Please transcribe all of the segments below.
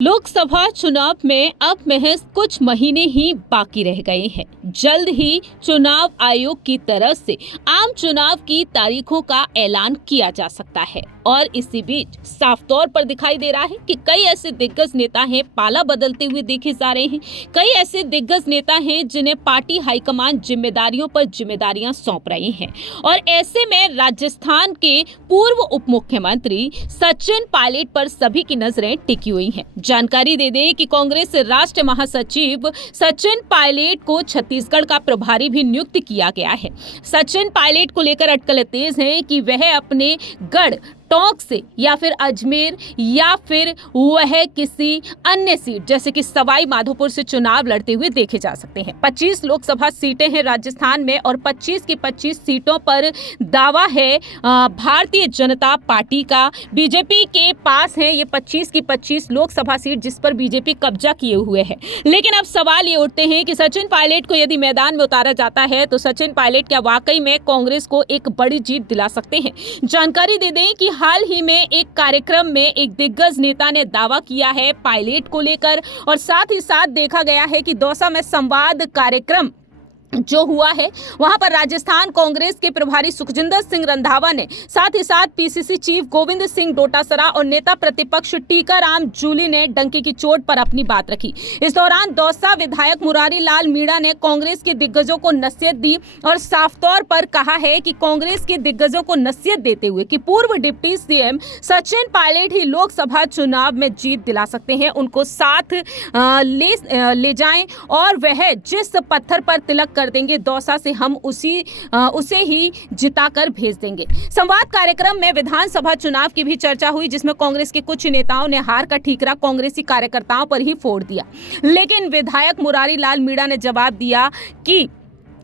लोकसभा चुनाव में अब महज कुछ महीने ही बाकी रह गए हैं। जल्द ही चुनाव आयोग की तरफ से आम चुनाव की तारीखों का ऐलान किया जा सकता है और इसी बीच साफ तौर पर दिखाई दे रहा है कि कई ऐसे दिग्गज नेता हैं पाला बदलते हुए देखे जा रहे हैं। कई ऐसे दिग्गज नेता हैं जिन्हें पार्टी हाईकमान जिम्मेदारियों पर जिम्मेदारियां सौंप रही हैं और ऐसे में राजस्थान के पूर्व उप मुख्यमंत्री सचिन पायलट पर सभी की नजरें टिकी हुई हैं। जानकारी दे दें कि कांग्रेस राष्ट्रीय महासचिव सचिन पायलट को छत्तीसगढ़ का प्रभारी भी नियुक्त किया गया है। सचिन पायलट को लेकर अटकलें तेज हैं कि वह अपने गढ़ टोंक से या फिर अजमेर या फिर वह किसी अन्य सीट जैसे कि सवाई माधोपुर से चुनाव लड़ते हुए देखे जा सकते हैं। 25 लोकसभा सीटें हैं राजस्थान में और 25 की 25 सीटों पर दावा है भारतीय जनता पार्टी का। बीजेपी के पास है ये 25 की 25 लोकसभा सीट जिस पर बीजेपी कब्जा किए हुए है। लेकिन अब सवाल ये उठते हैं कि सचिन पायलट को यदि मैदान में उतारा जाता है तो सचिन पायलट क्या वाकई में कांग्रेस को एक बड़ी जीत दिला सकते हैं। जानकारी दे दें कि हाल ही में एक कार्यक्रम में एक दिग्गज नेता ने दावा किया है पायलट को लेकर और साथ ही साथ देखा गया है कि दौसा में संवाद कार्यक्रम जो हुआ है वहां पर राजस्थान कांग्रेस के प्रभारी सुखजिंदर सिंह रंधावा ने साथ ही साथ पीसीसी चीफ गोविंद सिंह डोटासरा और नेता प्रतिपक्ष टीकाराम जूली ने डंके की चोट पर अपनी बात रखी। इस दौरान दौसा विधायक मुरारी लाल मीणा ने कांग्रेस के दिग्गजों को नसीहत दी और साफ तौर पर कहा है कि कांग्रेस के दिग्गजों को नसीहत देते हुए कि पूर्व डिप्टी सीएम सचिन पायलट ही लोकसभा चुनाव में जीत दिला सकते हैं। उनको साथ ले जाएं और वह जिस पत्थर पर तिलक कर देंगे दौसा से हम उसे ही जिताकर भेज देंगे। संवाद कार्यक्रम में विधानसभा चुनाव की भी चर्चा हुई जिसमें कांग्रेस के कुछ नेताओं ने हार का ठीकरा कांग्रेसी कार्यकर्ताओं पर ही फोड़ दिया। लेकिन विधायक मुरारी लाल मीणा ने जवाब दिया कि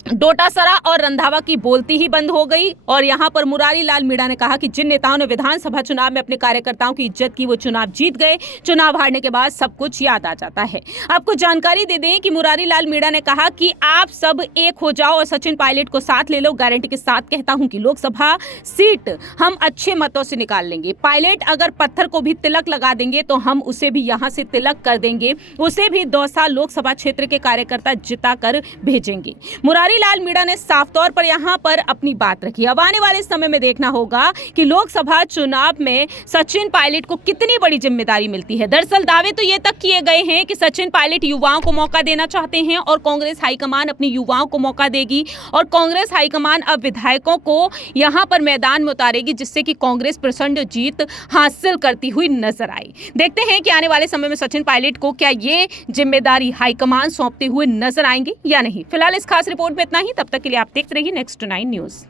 डोटासरा और रंधावा की बोलती ही बंद हो गई और यहां पर मुरारी लाल मीणा ने कहा कि जिन नेताओं ने विधानसभा चुनाव में अपने कार्यकर्ताओं की इज्जत की वो चुनाव जीत गए। चुनाव हारने के बाद सब कुछ याद आ जाता है। आपको जानकारी दे दें कि मुरारी लाल मीणा ने कहा कि आप सब एक हो जाओ और सचिन पायलट को साथ ले लो। गारंटी के साथ कहता हूं कि लोकसभा सीट हम अच्छे मतों से निकाल लेंगे। पायलट अगर पत्थर को भी तिलक लगा देंगे तो हम उसे भी यहां से तिलक कर देंगे। उसे भी दौसा लोकसभा क्षेत्र के कार्यकर्ता जिता कर भेजेंगे। मुरारी लाल मीणा ने साफ तौर पर यहां पर अपनी बात रखी। अब आने वाले समय में देखना होगा कि लोकसभा चुनाव में सचिन पायलट को कितनी बड़ी जिम्मेदारी मिलती है। दरअसल दावे तो ये तक किए गए हैं कि सचिन पायलट युवाओं को मौका देना चाहते हैं और कांग्रेस हाईकमान अपनी युवाओं को मौका देगी और कांग्रेस हाईकमान अब विधायकों को यहां पर मैदान में उतारेगी जिससे कि कांग्रेस प्रचंड जीत हासिल करती हुई नजर आई। देखते हैं कि आने वाले समय में सचिन पायलट को क्या ये जिम्मेदारी हाईकमान सौंपते हुए नजर आएंगे या नहीं। फिलहाल इस खास रिपोर्ट में इतना ही। तब तक के लिए आप देखते रहिए नेक्स्ट 9 न्यूज।